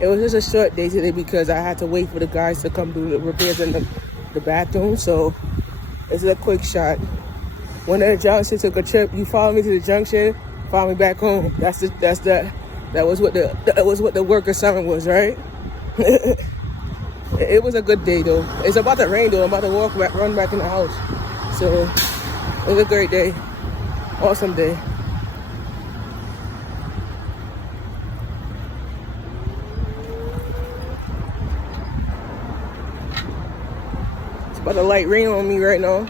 It was just a short day today because I had to wait for the guys to come do the repairs in the bathroom. So it's a quick shot. Went to the junction, took a trip. You follow me to the junction, follow me back home. That was what the work assignment was, right? It was a good day though. It's about to rain though. I'm about to run back in the house. So it was a great day. Awesome day. It's about to light rain on me right now.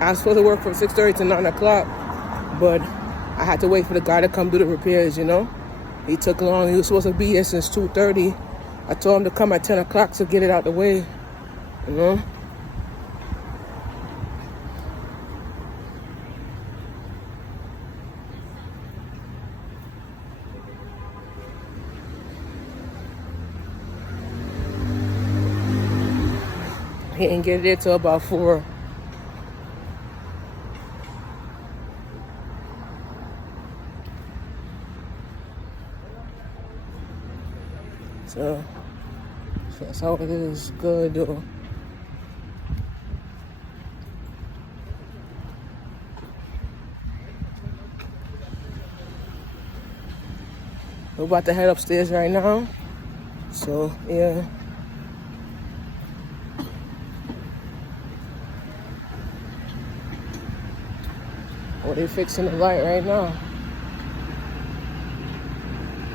I was supposed to work from 6:30 to 9 o'clock, but I had to wait for the guy to come do the repairs, you know? He took long. He was supposed to be here since 2:30. I told him to come at 10 o'clock to get it out the way, you know? He didn't get there till about 4. So that's how it is. Good though. We're about to head upstairs right now. So yeah. Oh, they're fixing the light right now.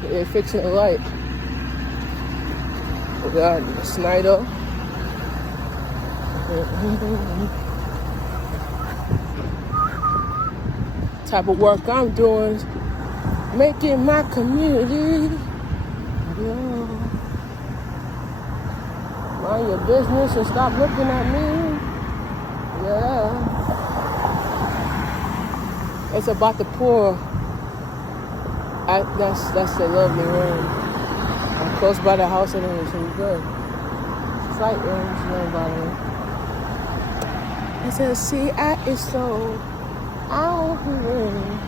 They're fixing the light. We got Snyder. Type of work I'm doing, making my community. Yeah. Mind your business and stop looking at me. Yeah. It's about to pour. That's the lovely rain. I'm close by the house and it's really good. Slight rain, no bother. I said, see, I is so out here.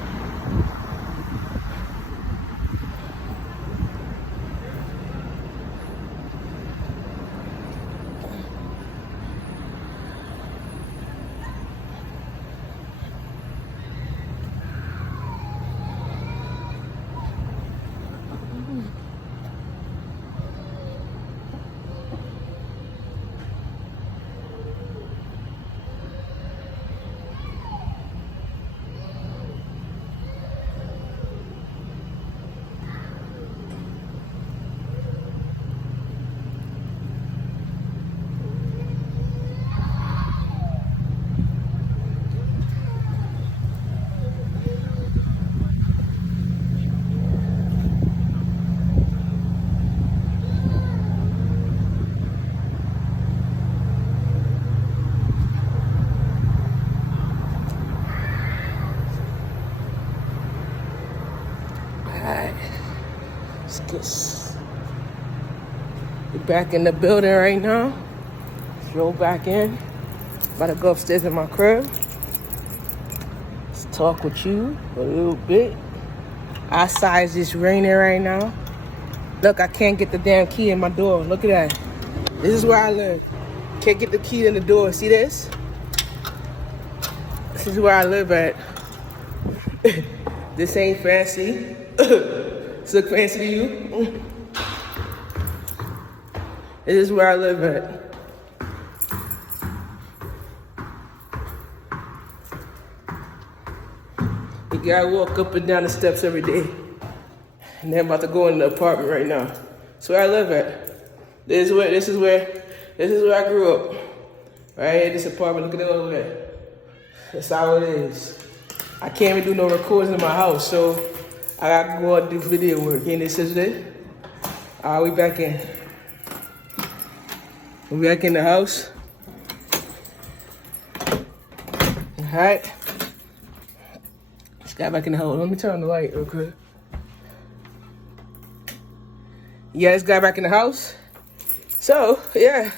We're back in the building right now. Drove back in. About to go upstairs in my crib. Let's talk with you a little bit. Outside is just raining right now. Look, I can't get the damn key in my door. Look at that. This is where I live. Can't get the key in the door. See this? This is where I live at. This ain't fancy. This look fancy to you? This is where I live at. You gotta walk up and down the steps every day. And then I'm about to go in the apartment right now. That's where I live at. This is where I grew up. Right here, this apartment, look at it over there. That's how it is. I can't even do no recording in my house, so I gotta go out and do video work. Ain't this Saturday? We back in. We back in the house. Alright. Just got back in the house. Let me turn on the light real quick. Yeah, this guy back in the house. So, yeah.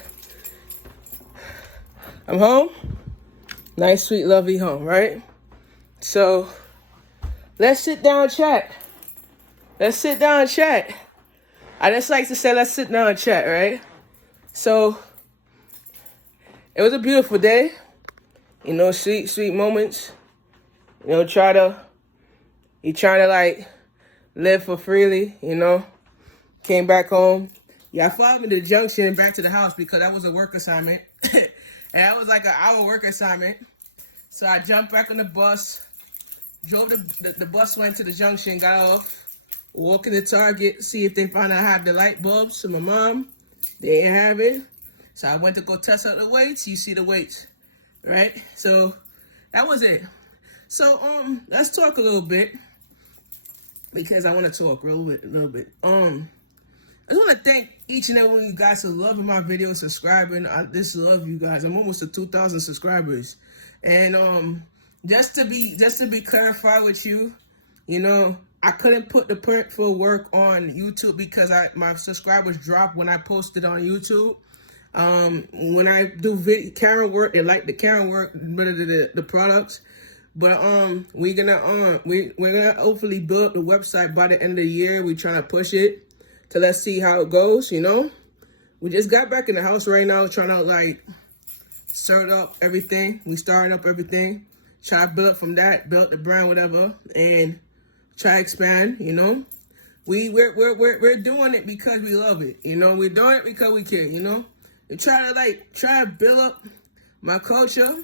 I'm home. Nice, sweet, lovely home, right? So, let's sit down and chat. Let's sit down and chat. I just like to say, let's sit down and chat, right? So, it was a beautiful day. You know, sweet, sweet moments. You know, try to like live for freely, you know. Came back home. Yeah, I followed me to the junction and back to the house because that was a work assignment. And that was like an hour work assignment. So I jumped back on the bus, drove the bus, went to the junction, got off, walked in the Target, see if they found out I have the light bulbs. So my mom, they didn't have it. So I went to go test out the weights. You see the weights, right? So that was it. So let's talk a little bit because I want to talk a little bit. I just want to thank each and every one of you guys for loving my videos, subscribing. I just love you guys. I'm almost to 2,000 subscribers, and just to be clarified with you, you know, I couldn't put the full work on YouTube because my subscribers dropped when I posted on YouTube. When I do camera work, they like the camera work better than the products. But we're gonna hopefully build the website by the end of the year. We're trying to push it to let's see how it goes, you know. We just got back in the house right now, trying to like start up everything. We starting up everything, try to build up from that, build the brand, whatever, and try to expand, you know. We're doing it because we love it, you know. We're doing it because we care, you know. We try to build up my culture.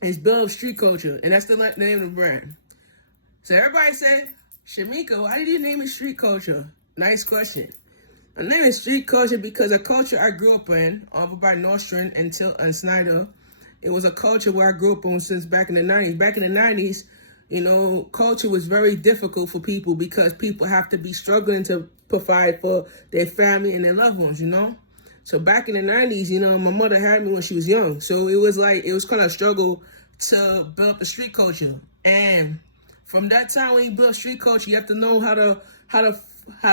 It's build up street culture, and that's the name of the brand. So everybody said, Shamika, why did you name it street culture? Nice question. I named it street culture because a culture I grew up in, over by Nostrand and Snyder, it was a culture where I grew up in since back in the 90s. Back in the 90s, you know, culture was very difficult for people because people have to be struggling to provide for their family and their loved ones, you know? So back in the 90s, you know, my mother had me when she was young. So it was kind of a struggle to build up the street culture. And from that time when you build street culture, you have to know how to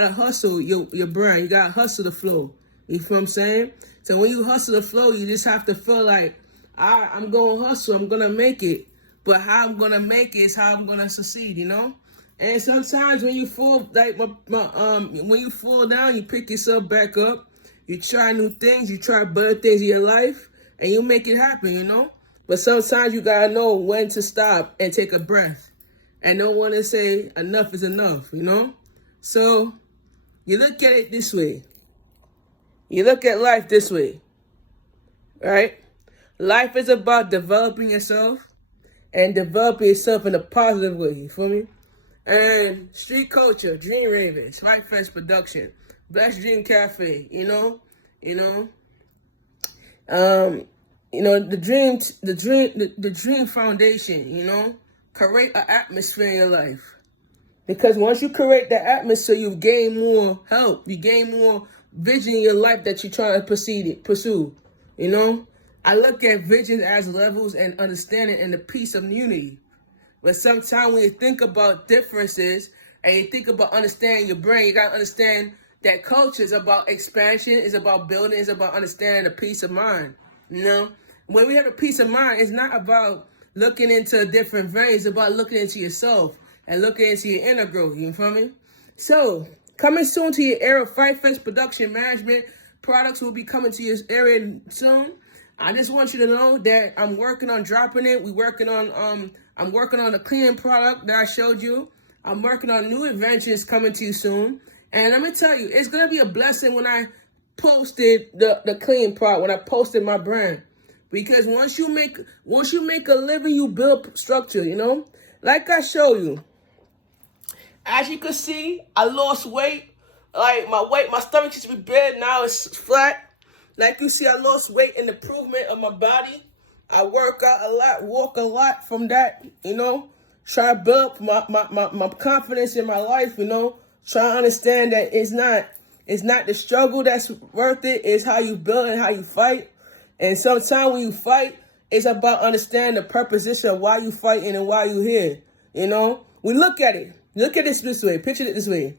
hustle your brand. You got to hustle the flow. You feel what I'm saying? So when you hustle the flow, you just have to feel like, I'm going to hustle. I'm going to make it. But how I'm going to make it is how I'm going to succeed, you know? And sometimes when you fall, like when you fall down, you pick yourself back up. You try new things. You try better things in your life. And you make it happen, you know? But sometimes you got to know when to stop and take a breath. And don't want to say enough is enough, you know? So you look at it this way. You look at life this way, right? Life is about developing yourself and developing yourself in a positive way, you feel me? And street culture, Dream Ravens, Right Fresh Production, Best Dream Cafe, you know, the Dream Foundation, you know, create an atmosphere in your life. Because once you create the atmosphere, you gain more help. You gain more vision in your life that you're trying to pursue. You know? I look at vision as levels and understanding and the peace of unity. But sometimes when you think about differences and you think about understanding your brain, you got to understand that culture is about expansion, it's about building, it's about understanding the peace of mind. You know? When we have a peace of mind, it's not about looking into different veins, it's about looking into yourself and looking into your inner growth, you feel me? So, coming soon to your area, Fight Fest Production Management products will be coming to your area soon. I just want you to know that I'm working on dropping it. I'm working on a cleaning product that I showed you. I'm working on new inventions coming to you soon. And let me tell you, it's gonna be a blessing when I posted the clean product, when I posted my brand. Because once you make a living, you build structure, you know? Like I show you. As you can see, I lost weight. Like my stomach used to be big, now it's flat. Like you see, I lost weight and improvement of my body. I work out a lot, walk a lot from that, you know. Try to build up my confidence in my life, you know. Try to understand that it's not the struggle that's worth it, it's how you build and how you fight. And sometimes when you fight, it's about understanding the purpose of why you fighting and why you here, you know. We look at it. Look at this way. Picture it this way.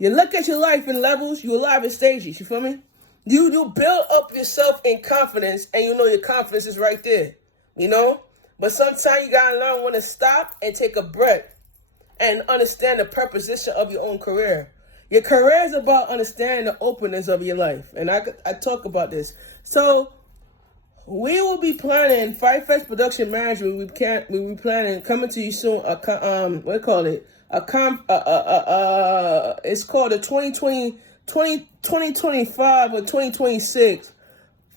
You look at your life in levels, you alive in stages, you feel me? You build up yourself in confidence, and you know your confidence is right there, you know? But sometimes you gotta learn when to stop and take a breath and understand the proposition of your own career. Your career is about understanding the openness of your life, and I talk about this. So we will be planning Firefest Production Management. We will be planning coming to you soon. It's called the 2025 or 2026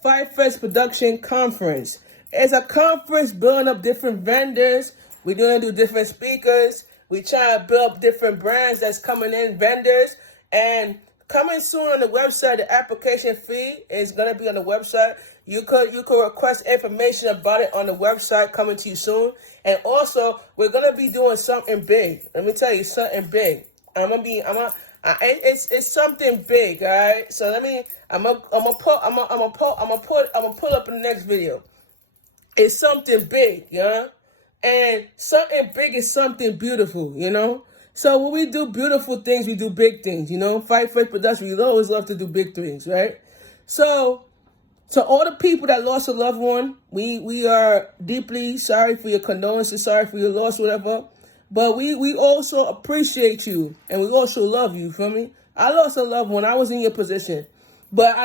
Firefest Production Conference. It's a conference building up different vendors. We're going to do different speakers. We try to build up different brands that's coming in, vendors, and coming soon on the website. The application fee is going to be on the website. You could request information about it on the website, coming to you soon. And also, we're going to be doing something big. Let me tell you something big. It's something big, all right? So I'm gonna pull up in the next video. It's something big, you know? And something big is something beautiful, you know? So when we do beautiful things, we do big things, you know? Firefest Production, we always love to do big things, right? So all the people that lost a loved one, we are deeply sorry for your condolences, sorry for your loss, whatever. But we also appreciate you, and we also love you, feel me? I lost a loved one. I was in your position. But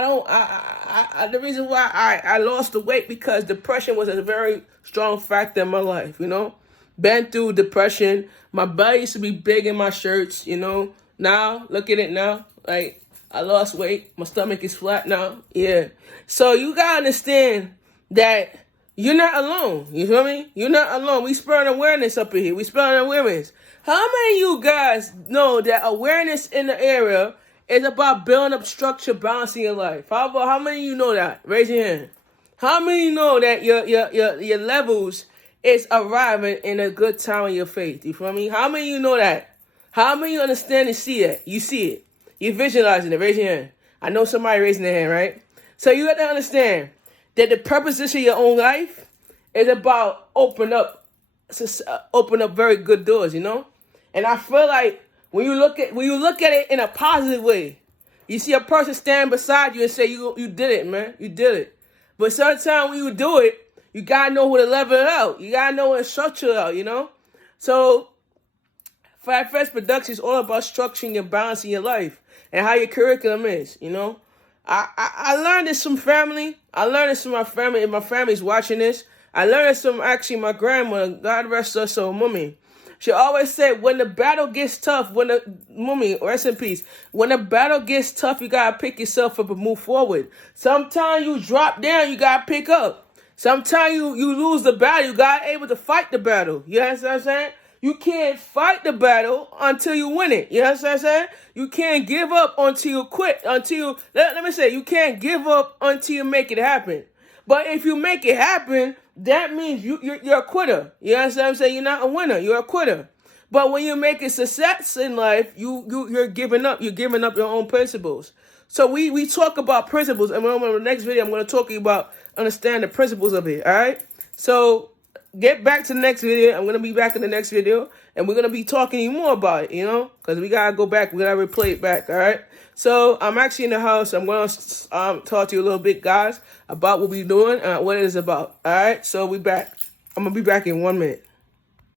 the reason why I lost the weight, because depression was a very strong factor in my life, you know? Been through depression. My belly used to be big in my shirts, you know? Now, look at it now. Like, I lost weight. My stomach is flat now. Yeah. So you gotta understand that you're not alone. You feel me? You're not alone. We spreading awareness up in here. We spreading awareness. How many of you guys know that awareness in the area is about building up structure, balancing your life? How many of you know that? Raise your hand. How many of you know that your levels is arriving in a good time in your faith? You feel me? How many of you know that? How many of you understand and see it? You see it. You're visualizing it. Raise your hand. I know somebody raising their hand, right? So you have to understand that the purpose of your own life is about open up very good doors, you know? And I feel like when you look at it in a positive way, you see a person stand beside you and say, you did it, man. You did it. But sometimes when you do it, you gotta know where to level it out. You gotta know where to structure it out, you know? So Firefest Production is all about structuring and balancing your life and how your curriculum is, you know? I learned this from family. I learned this from my family, and my family's watching this. I learned this from actually my grandmother, God rest her soul, Mummy. She always said, when the battle gets tough, Mummy, rest in peace, when the battle gets tough, you gotta pick yourself up and move forward. Sometimes you drop down, you gotta pick up. Sometimes you lose the battle, you gotta able to fight the battle. You know what I'm saying? You can't fight the battle until you win it. You know what I'm saying? You can't give up until you quit. Let me say, you can't give up until you make it happen. But if you make it happen, that means you're a quitter. You know what I'm saying? You're not a winner. You're a quitter. But when you make a success in life, you're giving up. You're giving up your own principles. So we talk about principles, and in the next video, I'm going to talk to you about understand the principles of it. All right? So get back to the next video. I'm going to be back in the next video, and we're going to be talking to you more about it, you know, because we got to go back. We got to replay it back, all right? So I'm actually in the house. I'm going to talk to you a little bit, guys, about what we're doing and what it is about, all right? So we back. I'm going to be back in 1 minute.